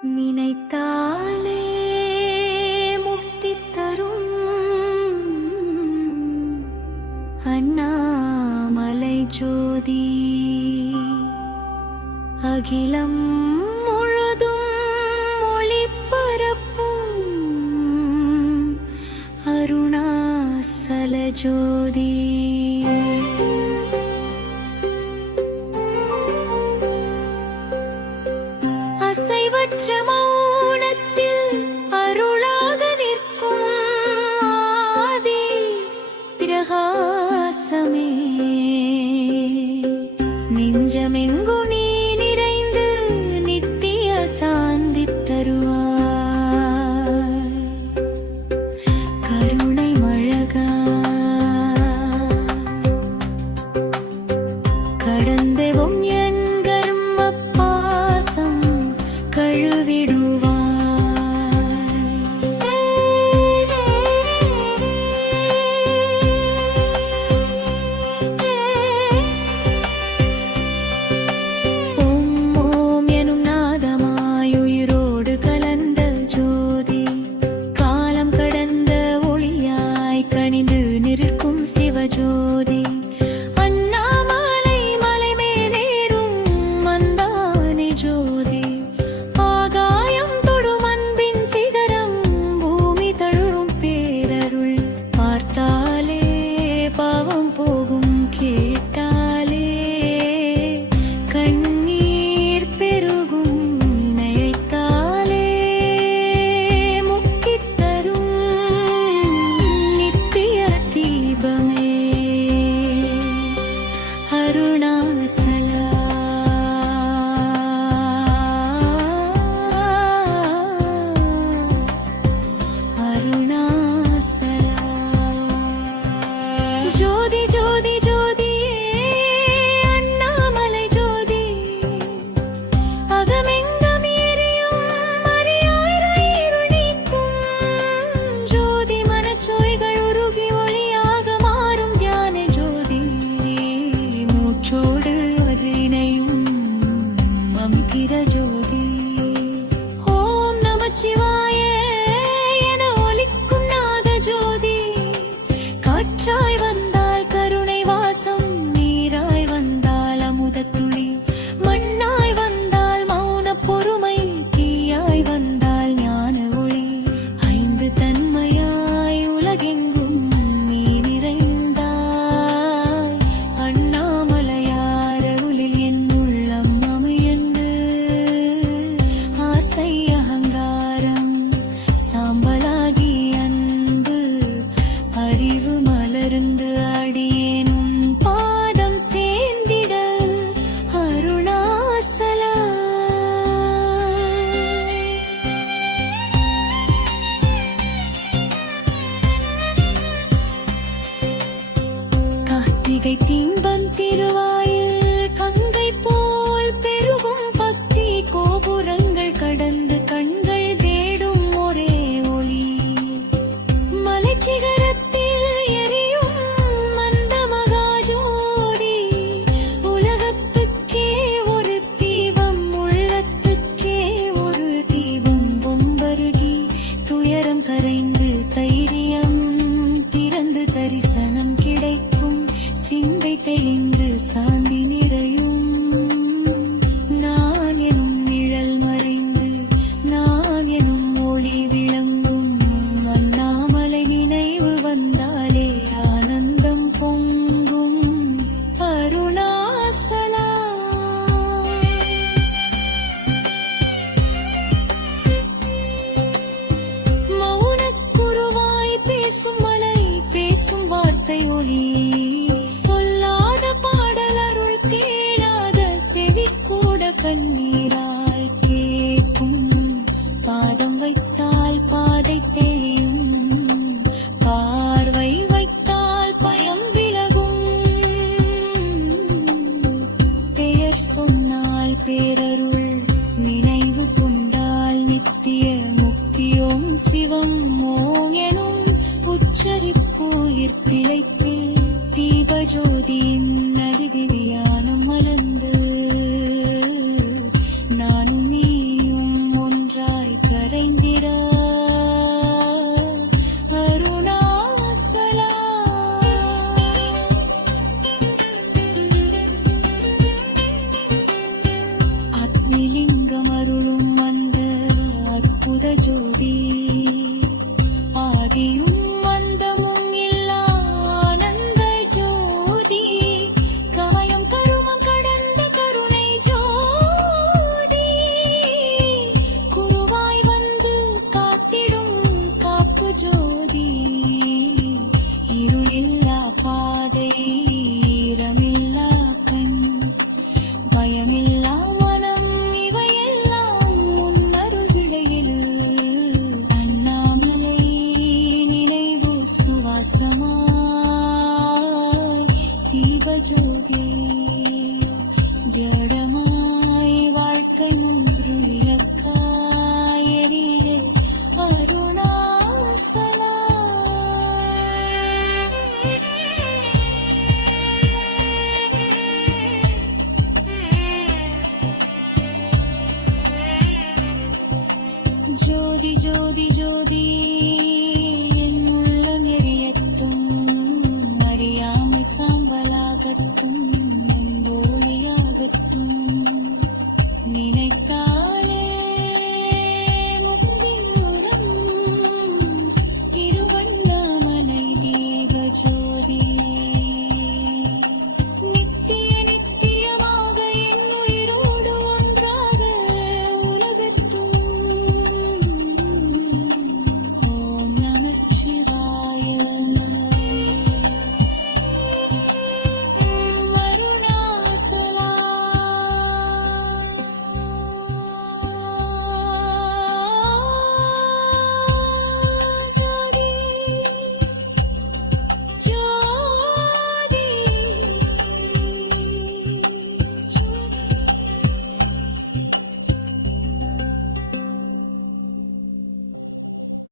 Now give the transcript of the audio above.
நினைத்தாலே முக்தி தரும் அண்ணாமலை ஜோதி அகிலம் முழுதும் ஒளிபரப்பும் அருணாசல ஜோதி அசைவற்ற மௌனத்தில் அருளாக நிற்கும் ஆதி பிரகாசமே நெஞ்சமெங்கு நீ நிறைந்து நித்திய சாந்தி தருவாய் கருணை மழகா கடந்தவும் என் கர்ம பாசம் கழுவிடுவாய் ஓம் ஓம் எனும் நாதமாய் உயிரோடு கலந்த ஜோதி காலம் கடந்த ஒளியாய் கனிந்து நிற்கும் சிவஜோதி அண்ணாமலை மலை மேலேறும் மந்தானி ஜோதி ஆகாயம் தொடும் அன்பின் சிகரம் பூமி தழுறும் பேரருள் பார்த்தாலே பாவம் போகும் கேட்டாலே கண்ணீர் பெருகும் நினைத்தாலே முக்தி தரும் நித்திய தீபமே அருணாசலா அருணாசலா ஜோதி ஜோதி ஜோதியே அண்ணாமலை ஜோதி அகமெங்கும் எரியும் அறியாயிர இருள் நீக்கும் ஜோதி மனச்சோய்கள் உருகி ஒளியாக மாறும் தியான ஜோதி மூச்சோடு இணையும் மந்திர ஜோதி ஓம் நமச்சிவாய என ஒலிக்கும் நாத ஜோதி காற்றாய் வந்தால் கருணை வாசம் நீராய் வந்தால் அமுதத்துளி மண்ணாய் வந்தால் மௌன பொறுமை தீயாய் வந்தால் ஞான ஒளி ஐந்து தன்மையாய் உலகெங்கும் நீ நிறைந்தாய் அண்ணாமலையார் அருளில் என் உள்ளம் அமிழ்ந்து ஆசை அகங்காரம் சாம்பலாகி அன்பு அறிவு மலர்ந்து அடியேன் உன் பாதம் சேர்ந்திட அருணாசலா கார்த்திகை திம்பம் திருவாயில் கங்கை போல் பெருகும் பக்தி கோபுரங்கள் கடந்து கண்கள் தேடும் ஒரே ஒளி மலைச்சிகரத்தில் எரியும் மந்த மகாஜோதி உலகத்துக்கே ஒரு தீபம் உள்ளத்துக்கே ஒரு தீபம் பொம்பருகி துயரம் கரைந்து தைரியம் பிறந்து தரிசனம் கிடைக்கும் சிந்தை தெளிந்து சாந்தி நிறையும் நான் எனும் நிழல் மறைந்து நான் எனும் ஒளி விளங்கும் அண்ணாமலை நினைவு வந்தாலே ஆனந்தம் பொங்கும் அருணாசலா மௌனக்குருவாய் பேசும் மலை பேசும் வார்த்தை ஒளி சொல்லாத பாடல் அருள் கேளாத செவி கூட கண்ணீரால் கேட்கும் பாதம் வைத்தால் பாதை தெளியும் பார்வை வைத்தால் பயம் விலகும் பெயர் சொன்னால் பேரருள் நினைவு கொண்டால் நித்திய முக்தியோம் சிவம் ஓம் எனும் உச்சரிப்போயிர் திளைப்பில் தீபஜோதியின் நதிதியானம் மலர்ந்து நானும் நீயும் ஒன்ற பயமில்லா மனம் இவையெல்லாம் உன்னருள் விளையலு அண்ணாமலை நினைவு சுவாசமாய் தீபஜோதி ஜடமாய் வாழ்க்கை மூன்று இலக்காய் எரியே அருணாசலா ஜோதி ஜோதி ஜோதி